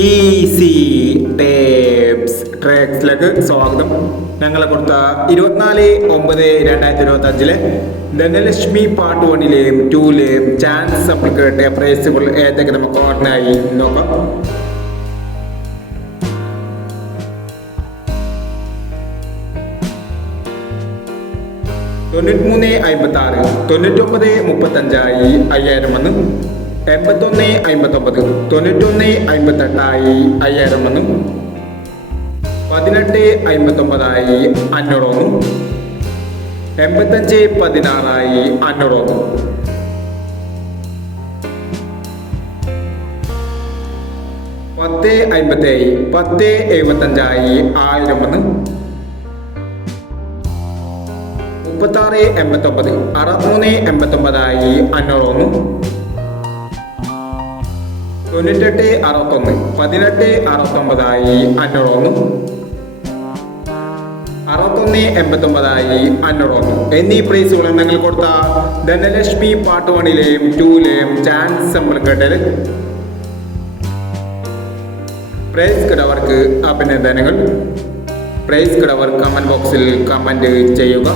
Easy tapes ട്രാക്സിലേക്ക് സ്വാഗതം. ഞങ്ങളെ കൊടുത്ത 24/9/2025 ധനലക്ഷ്മി പാർട്ട് 1-ലെയും 2-ലെയും ചാൻസ് നമ്മൾ കേട്ട പ്രൈസുകൾ ഏതൊക്കെ നമുക്ക് ഓർമ്മയായി നോക്കാം. $93.56, $99.35 5000 വന്നു. 81.59, $91.58 5000 വന്നു. 18.59 500 വന്നു. 85.16 500 വന്നു. 10.57, 10.75 1000 വന്നു. 36.89, 63.89 500 വന്നു. 98.61, 18.69 500 വന്നു. 61.89 500 വന്നു. എന്നീ പ്രൈസുകൾ നിങ്ങൾ കൊടുത്ത ധനലക്ഷ്മി പാർട്ട് 1-ലെയും 2-ലെയും ചാൻസ് നമ്മൾ കേട്ടത്. പ്രൈസ് കിടവർക്ക് അഭിനന്ദനങ്ങൾ. പ്രൈസ് കിടവർ കമന്റ് ബോക്സിൽ കമന്റ് ചെയ്യുക.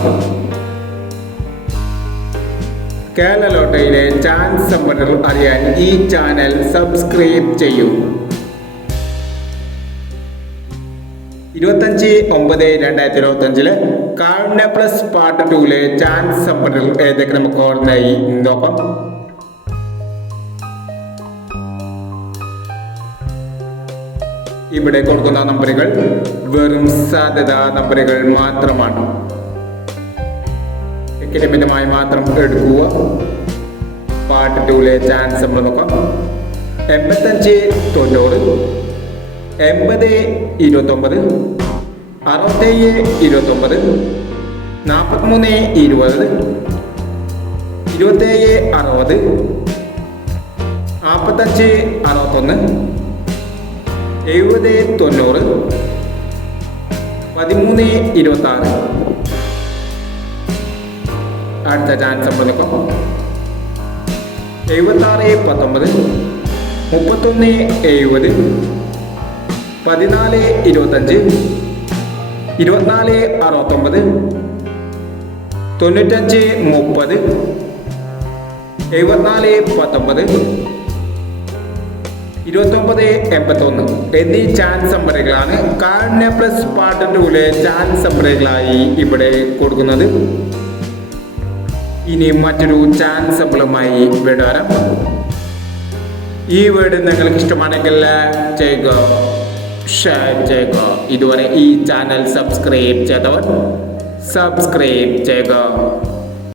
കേരള ലോട്ടറിയിലെ ചാൻസ് സമ്പന്നർ അറിയാൻ ഈ ചാനൽ സബ്സ്ക്രൈബ് ചെയ്യൂ. 25/9/2025 കാരുണ്യ പ്ലസ് പാർട്ട് 2-ലെ ചാൻസ് സമ്പന്നർ ഏതൊക്കെ നമുക്ക് ഓർമ്മയായി നോക്കാം. ഇവിടെ കൊടുക്കുന്ന നമ്പറുകൾ വെറും സാധ്യതാ നമ്പറുകൾ മാത്രമാണ്. മായി മാത്രം എടുക്കുക. പാർട്ട് 2-ലെ ചാൻസ് നമ്മൾ നോക്കാം. 85-90, 80-29, 67-29, 43-20, 27-60, 45-61, 70-90, 13-26. അടുത്ത ചാൻസ് നമ്മൾ നോക്കാം. 76-19, 31-70, 14-25, 24-69, 95-30, 74-19, 29-81 എന്നീ ചാൻസ് നമ്പറുകളാണ് കാരുണ്യ പ്ലസ് പാർട്ട് 2-ലെ ചാൻസ് നമ്പറുകളായി ഇവിടെ കൊടുക്കുന്നത്. ഇനി മറ്റൊരു ചാൻസ് സമ്പിളുമായി വിടാം. ഈ വീഡിയോ നിങ്ങൾക്ക് ഇഷ്ടമാണെങ്കിൽ ലൈക്ക് ചെയ്യുക, ഷെയർ ചെയ്യുക. ഇതുവരെ ഈ ചാനൽ സബ്സ്ക്രൈബ് ചെയ്തവർ സബ്സ്ക്രൈബ് ചെയ്യുക.